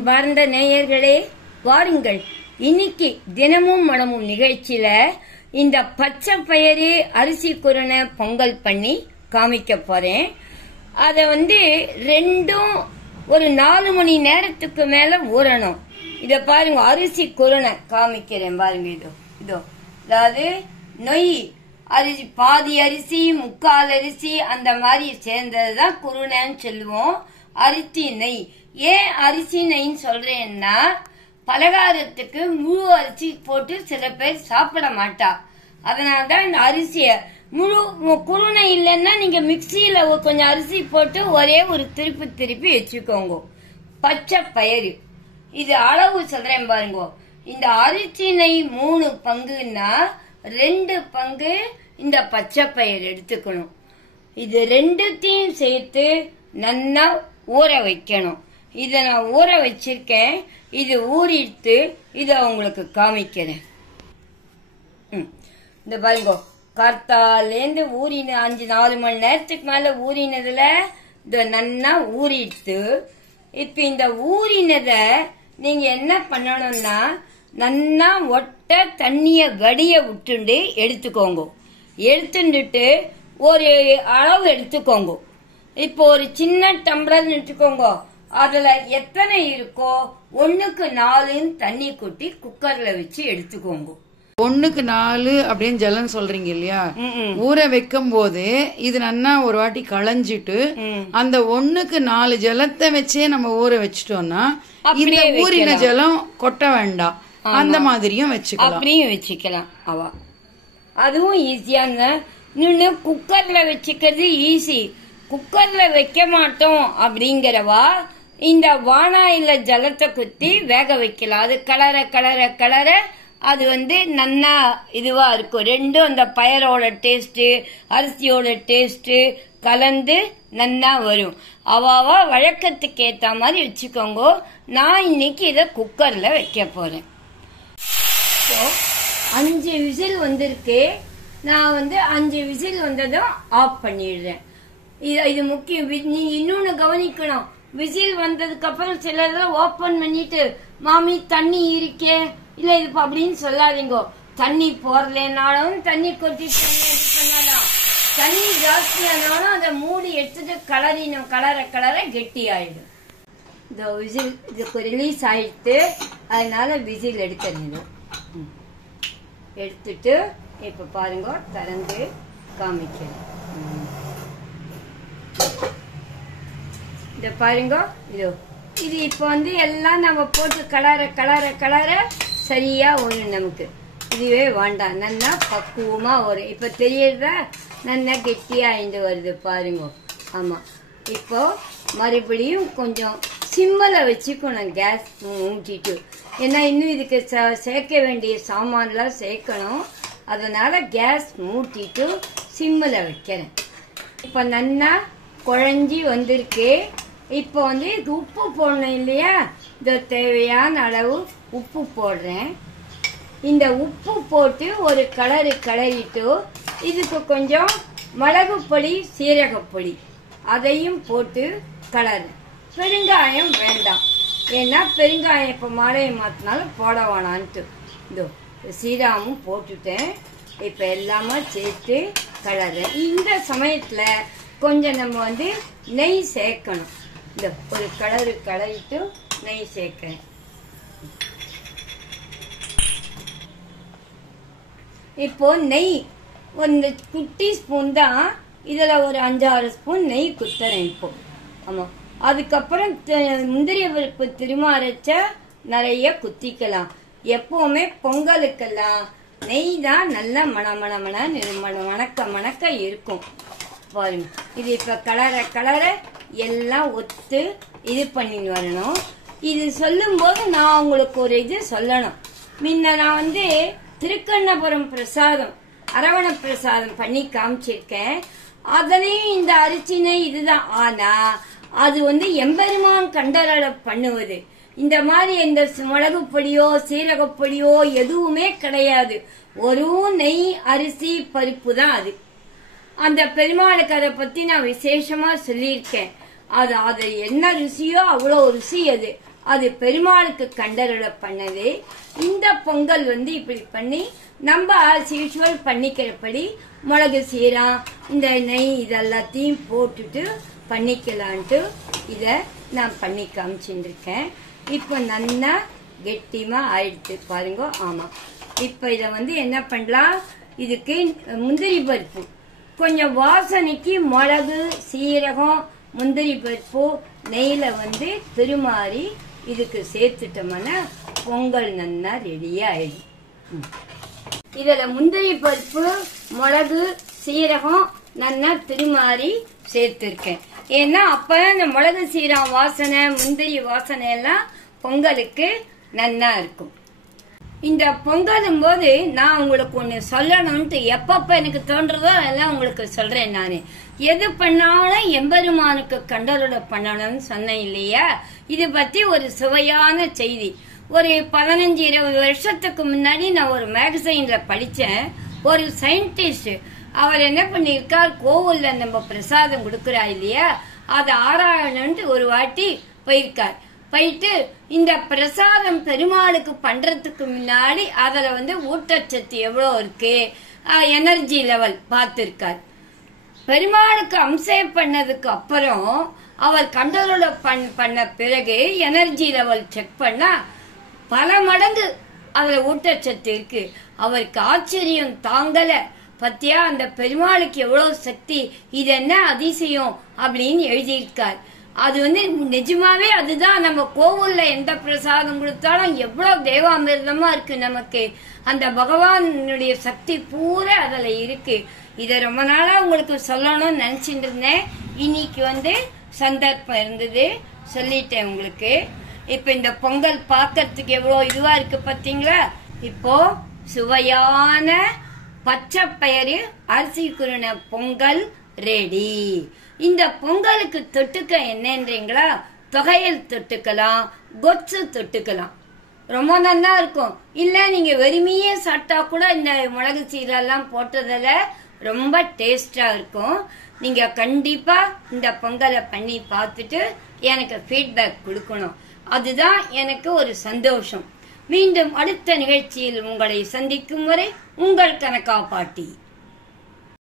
அன்பார்ந்த நேயர்களே, வாருங்கள். இன்னைக்கு தினமும் மனமும் நிகழ்ச்சியில இந்த பச்சை பயிறு அரிசி குருணை பொங்கல் பண்ணி காமிக்க போறேன். அத ரெண்டும் ஒரு 4 மணி நேரத்துக்கு மேல ஊறணும். இத பாருங்க, அரிசி குருணை காமிக்கிறேன் பாருங்க. இதோ அதாவது நொய் அரிசி, பாதி அரிசி முக்கால் அரிசி அந்த மாதிரி சேர்ந்ததுதான் குருணைன்னு சொல்லுவோம். அரிசி நெய். ஏன் அரிசி நெய்ன்னு சொல்றேன்னா, பலகாரத்துக்கு முழு அரிசி போட்டு சில பேர் சாப்பிட மாட்டா. அதனாலதான் இந்த அரிசிய முழு குருணை இல்லைன்னா நீங்க மிக்சியில கொஞ்சம் அரிசி போட்டு ஒரே ஒரு திருப்பி வச்சுக்கோங்க. பச்சை பயிறு இது அளவு சொல்றேன் பாருங்க. இந்த அரிசி நெய் 3 பங்குன்னா 2 பங்கு இந்த பச்சை பயிர் எடுத்துக்கணும். இது ரெண்டுத்தையும் சேர்த்து நல்லா ஊற வைக்கணும். இத நான் ஊற வச்சிருக்கேன். இது ஊறிட்டு இத உங்களுக்கு காமிக்கிறேன். இந்த பாருங்க, கார்த்தாலேந்து ஊறின 5-4 மணி நேரத்துக்கு மேல ஊறினதுல இத நல்லா ஊறிட்டு, இப்ப இந்த ஊறினத நீங்க என்ன பண்ணணும்னா, நல்லா ஒட்ட தண்ணிய வடிய விட்டுண்டு எடுத்துக்கோங்க. எடுத்துட்டு ஒரு அளவு எடுத்துக்கோங்க. இப்போ ஒரு சின்ன டம்ளர் எடுத்துக்கோங்க. அதுல எத்தனை இருக்கோ 1க்கு 4 தண்ணி கொட்டி குக்கர்ல வச்சு எடுத்துக்கோங்க. 1க்கு 4 அப்படின்னு ஜலம் சொல்றீங்க இல்லையா? ஊற வைக்கும் போது இது நல்லா ஒரு வாட்டி களைஞ்சிட்டு அந்த 1க்கு 4 ஜலத்தை வச்சே நம்ம ஊற வச்சிட்டோம்னா இந்த ஊறின ஜலம் கொட்ட வேண்டாம். அந்த மாதிரியும் வச்சுக்கலாம். அப்படியும் வச்சுக்கலாம். அதுவும் ஈஸியான. இன்னொன்னு, குக்கர்ல வச்சுக்கிறது ஈஸி. குக்கர்ல வைக்க மாட்டோம் அப்படிங்கறவா இந்த வானாயில ஜலத்தை குத்தி வேக வைக்கலாம். அது கலர அது நன்னா இதுவா இருக்கும். ரெண்டும் அந்த பயரோட டேஸ்ட் அரிசியோட டேஸ்ட் கலந்து நன்னா வரும். அவாவா வழக்கத்துக்கு ஏத்த மாதிரி வச்சுக்கோங்க. நான் இன்னைக்கு இத குக்கர்ல வைக்க போறேன். 5 விசில் வந்திருக்கு. நான் 5 விசில் வந்ததும் ஆஃப் பண்ணிடுறேன். இது முக்கியம். நீங்க இன்னொன்னு கவனிக்கணும். விசில் வந்ததுக்கு அப்புறம் சிலர் ஓபன் பண்ணிட்டு, மாமி தண்ணி இருக்கே இல்ல இது அப்படின்னு சொல்லாதீங்க. தண்ணி போறலனாலும் தண்ணி கொட்டிட்டு பண்ணலாம். தண்ணி ஜாஸ்தியானாலும் அதை மூடி எடுத்துட்டு கலர கெட்டி ஆயிடும். இந்த விசில் இதுக்கு ரிலீஸ் ஆயிடுத்து. அதனால விசில் எடுத்துடணும். எடுத்துட்டு இப்ப பாருங்க, திறந்து காமிக்கிறேன். இத பாருங்க. இது இப்ப எல்லாம் நம்ம போட்டு கலர சரியா ஒண்ணு நமக்கு இதுவே வேண்டாம். நல்லா பக்குவமா வரும். இப்ப தெரியறதா? நல்லா கெட்டியா இருந்து வருது பாருங்க. ஆமா, இப்போ மறுபடியும் கொஞ்சம் சிம்மல வச்சுக்கணும். கேஸ் ஊற்றிட்டு, ஏன்னா இன்னும் இதுக்கு சேர்க்க வேண்டிய சாமான்லாம் சேர்க்கணும். அதனால கேஸ் மூட்டிட்டு சிம்மல வைக்கிறேன். இப்ப நல்லா குழஞ்சி வந்திருக்கு. இப்ப இது உப்பு போடணும் இல்லையா? இந்த தேவையான அளவு உப்பு போடுறேன். இந்த உப்பு போட்டு ஒரு கலரிட்டு இதுக்கு கொஞ்சம் மிளகு பொடி சீரகப்பொடி அதையும் போட்டு கலரு. பெருங்காயம் வேண்டாம், ஏன்னா பெருங்காயம் இப்ப மாலையை மாத்தினாலும் போட வேணான்ட்டு இதோ சீராமும் போட்டுட்டேன். இப்ப எல்லாமே சேர்த்து கலர்றேன். இந்த சமயத்துல கொஞ்சம் நம்ம நெய் சேர்க்கணும். இந்த ஒரு கலரிட்டு நெய் சேர்க்கிறேன். இப்போ நெய் ஒரு குட்டி ஸ்பூன் தான். இதுல ஒரு 5-6 ஸ்பூன் நெய் குத்துறேன் இப்போ. ஆமா, அதுக்கப்புறம் முந்திரி பருப்பு திரும்ப அரைச்ச நிறைய குத்திக்கலாம். எப்பவுமே பொங்கலுக்கெல்லாம் நெய் தான் நல்லா மணக்க இருக்கும் பாருங்க. இது இப்ப கலர எல்லாம் ஒத்து இது பண்ணின்னு வரணும். இது சொல்லும் போது நான் உங்களுக்கு ஒரு இது சொல்லணும். முன்ன நான் திருக்கண்ணபுரம் பிரசாதம், அரவண பிரசாதம் பண்ணி காமிச்சிருக்கேன். அதுலயும் இந்த அரிசி நெய் இதுதான். ஆனா அது எம்பெருமான் கண்டரள பண்ணுவது. இந்த மாதிரி இந்த மிளகு பொடியோ சீரகப்பொடியோ எதுவுமே கிடையாது. ஒரு நெய் அரிசி பருப்பு தான் அது. அந்த பெருமாளுக்கு அதை பத்தி நான் விசேஷமா சொல்லியிருக்கேன். அது என்ன ருசியோ அவ்வளவு ருசி அது. அது பெருமாளுக்கு கண்டருள பண்ணது. இந்த பொங்கல் வந்து இப்படி பண்ணி நம்ம ஆஸ் யூஷுவல் பண்ணிக்கிறபடி மிளகு சீரகம் இந்த நெய் இதெல்லாத்தையும் போட்டுட்டு பண்ணிக்கலான்ட்டு இத நான் பண்ணி காமிச்சுருக்கேன். இப்போ நல்லா கெட்டிமா ஆயிடுச்சு பாருங்க. ஆமா, இப்ப இத வந்து என்ன பண்ணலாம், இதுக்கு முந்திரி பருப்பு கொஞ்சம் வாசனைக்கு மிளகு சீரகம் முந்திரி பருப்பு நெய்ல வந்து திருமாறி இதுக்கு சேர்த்துட்டோம்னா பொங்கல் நல்லா ரெடியா ஆயிடும். இதுல முந்திரி பருப்பு மிளகு சீரகம் நல்லா திருமாறி சேர்த்திருக்கேன். ஏன்னா அப்பதான் இந்த மிளகு சீரகம் வாசனை முந்திரி வாசனை எல்லாம் பொங்கலுக்கு நல்லா இருக்கும். இந்த பொங்கலும் போது நான் உங்களுக்கு ஒண்ணு சொல்லணும்ட்டு எப்பப்ப எனக்கு தோன்றதோ அதெல்லாம் உங்களுக்கு சொல்றேன். நானு எது பண்ணாலும் எம்பெருமானுக்கு கண்டருள பண்ணணும்னு சொன்னேன் இல்லையா. இது பத்தி ஒரு சுவையான செய்தி. ஒரு 15-20 வருஷத்துக்கு முன்னாடி நான் ஒரு மேகசைன்ல படிச்சேன். ஒரு சயின்டிஸ்ட் அவர் என்ன பண்ணிருக்கார், கோவில்ல நம்ம பிரசாதம் கொடுக்கறா இல்லையா, அதை ஆராயணும்ட்டு ஒரு வாட்டி போயிருக்கார். போயிட்டு இந்த பிரசாதம் பெருமாளுக்கு பண்றதுக்கு முன்னாடி அதுல வந்து ஊட்டச்சத்து எவ்வளவு இருக்கு, எனர்ஜி லெவல் பார்த்திருக்கார். பெருமாளுக்கு அம்சம் பண்ணதுக்கு அப்புறம் அவர் கண்டருள பண்ண பிறகு எனர்ஜி லெவல் செக் பண்ணா பல மடங்கு அதுல ஊட்டச்சத்து இருக்கு. அவருக்கு ஆச்சரியம் தாங்கல. பத்தியா அந்த பெருமாளுக்கு எவ்வளவு சக்தி, இது என்ன அதிசயம் அப்படின்னு எழுதியிருக்கார். அது வந்து நிஜமாவே அதுதான். நம்ம கோவில்ல எந்த பிரசாதம் கொடுத்தாலும் எவ்வளவு தேவாமிர்தமா இருக்கு நமக்கு. அந்த பகவானுடைய சக்தி பூரா அதுல இருக்கு. இத ரொம்ப நாளா உங்களுக்கு சொல்லணும்னு நினைச்சிட்டு இருந்தேன். இன்னைக்கு வந்து சந்தர்ப்பம் இருந்தது, சொல்லிட்டேன் உங்களுக்கு. இப்ப இந்த பொங்கல் பாக்கிறதுக்கு எவ்வளவு இதுவா இருக்கு பாத்தீங்களா. இப்போ சுவையான பச்சை பயிறு அரிசி குருண பொங்கல் ரெடி. இந்த பொங்கலுக்கு தொட்டுக்க என்னன்றீங்களா, தொகையல் தொட்டுக்கலாம், கொச்சு தொட்டுக்கலாம், ரொம்ப நல்லா இருக்கும். இல்ல நீங்க வெறுமையே சாப்பிட்டா கூட இந்த மிளகு சீரெல்லாம் போட்டதுல ரொம்ப டேஸ்டா இருக்கும். நீங்க கண்டிப்பா இந்த பொங்கலை பண்ணி பார்த்துட்டு எனக்கு ஃபீட்பேக் கொடுக்கணும். அதுதான் எனக்கு ஒரு சந்தோஷம். மீண்டும் அடுத்த நிகழ்ச்சியில் உங்களை சந்திக்கும் வரை உங்கள் கனகா பாட்டி.